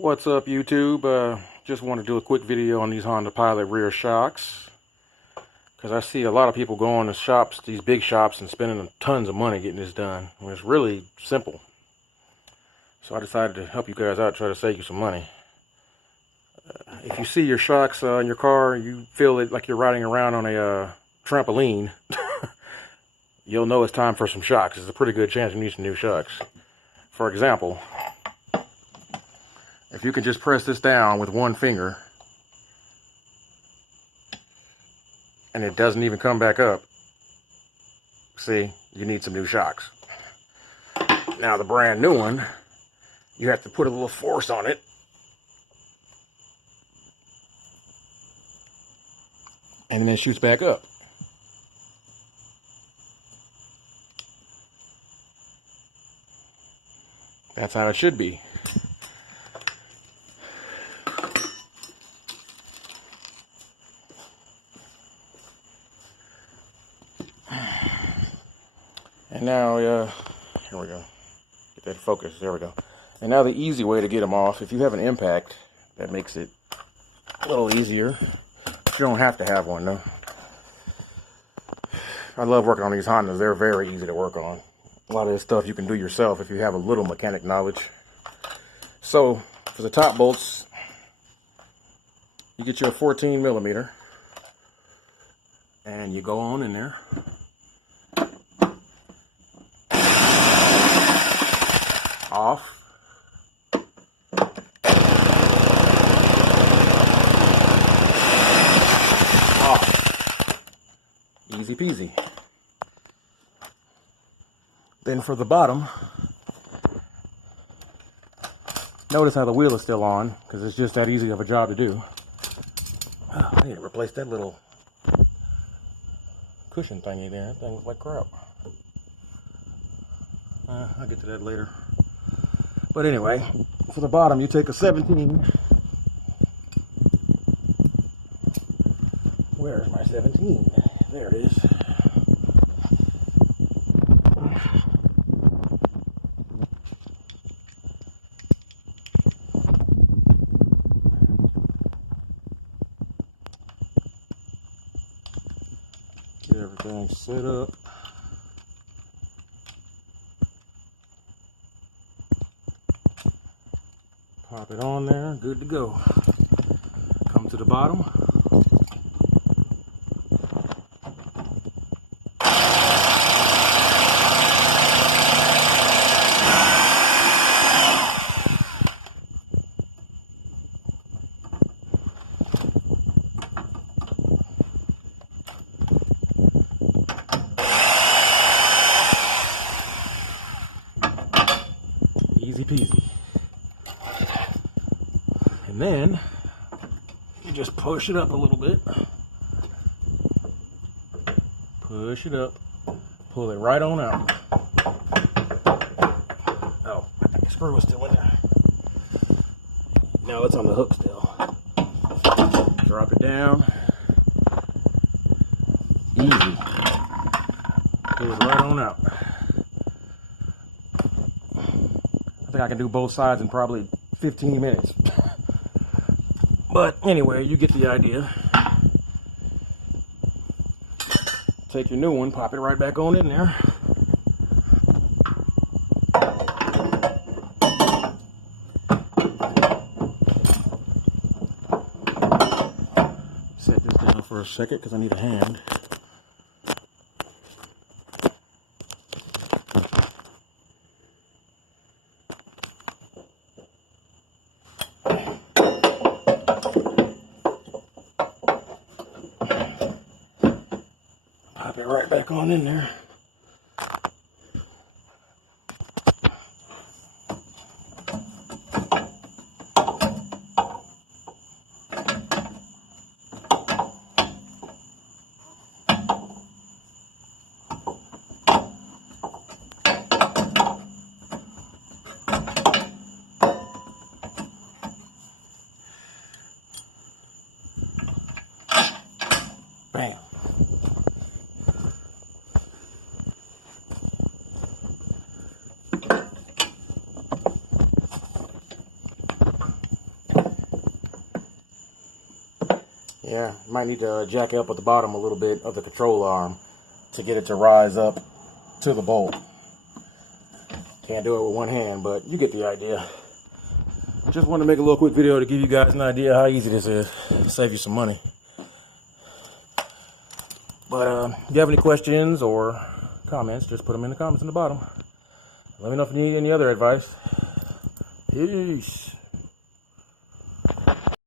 What's up, YouTube? Just want to do a quick video on these Honda Pilot rear shocks, because I see a lot of people going to shops, these big shops, and spending tons of money getting this done. And it's really simple. So I decided to help you guys out, try to save you some money. If you see your shocks in your car, you feel it like you're riding around on a trampoline, you'll know it's time for some shocks. There's a pretty good chance you need some new shocks. For example, if you can just press this down with one finger and it doesn't even come back up, see, you need some new shocks. Now the brand new one, you have to put a little force on it. And then it shoots back up. That's how it should be. And now, here we go. Get that focus. There we go. And now the easy way to get them off, if you have an impact, that makes it a little easier. You don't have to have one, though. I love working on these Hondas. They're very easy to work on. A lot of this stuff you can do yourself if you have a little mechanic knowledge. So, for the top bolts, you get your 14 millimeter, and you go on in there. Off. Off. Easy peasy. Then for the bottom, notice how the wheel is still on, because it's just that easy of a job to do. Oh, I need to replace that little cushion thingy there. That thing looks like crap. I'll get to that later. But anyway, for the bottom, you take a 17. Where's my 17? There it is. Get everything set up. Pop it on there, good to go. Come to the bottom. Easy peasy. And then you just push it up a little bit. Push it up. Pull it right on out. Oh, I think the screw was still in there. Now it's on the hook still. Drop it down. Easy. Pull it right on out. I think I can do both sides in probably 15 minutes. But anyway, you get the idea. Take your new one, pop it right back on in there. Set this down for a second because I need a hand. Pop it right back on in there. Bam. Yeah, might need to jack it up at the bottom a little bit of the control arm to get it to rise up to the bolt. Can't do it with one hand, but you get the idea. Just wanted to make a little quick video to give you guys an idea how easy this is. Save you some money. But if you have any questions or comments, just put them in the comments in the bottom. Let me know if you need any other advice. Peace.